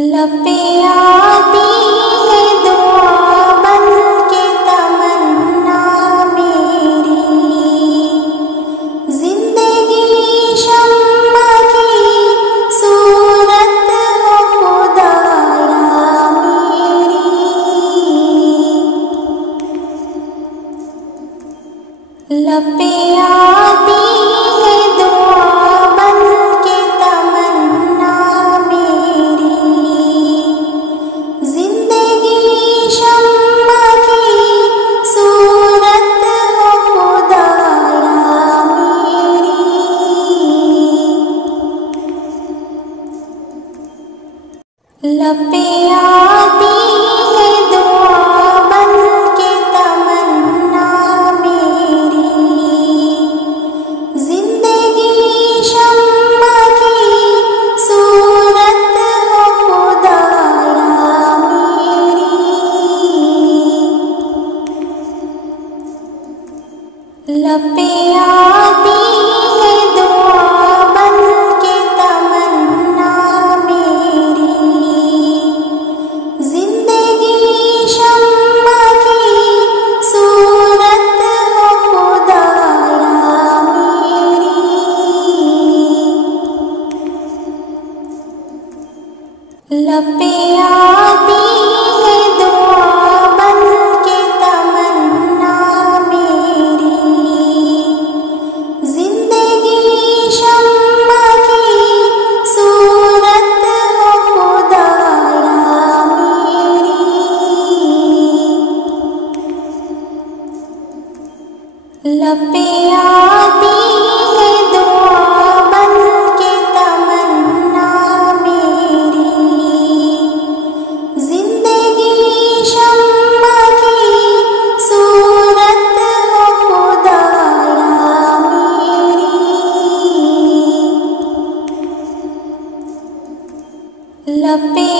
लपे आती है दुआ बन के तमन्ना मेरी, जिंदगी शम्मा की सूरत हो खुदाया मेरी। लपे आती है दुआ बन के तमन्ना मेरी, जिंदगी शम्मा की सूरत हो खुदाया मेरी। लपे आती है दुआ बन के तमन्ना मेरी, जिंदगी शम्मा की सूरत हो खुदाया मेरी। लपे आती है दुआ बन के तमन्ना मेरी, जिंदगी शम्मा की सूरत हो खुदाया मेरी। लपे आती है दुआ बन के तमन्ना मेरी, जिंदगी शम्मा की सूरत हो खुदाया मेरी। लपे आती है दुआ बन के तमन्ना मेरी, जिंदगी शम्मा की सूरत हो खुदाया मेरी। लपे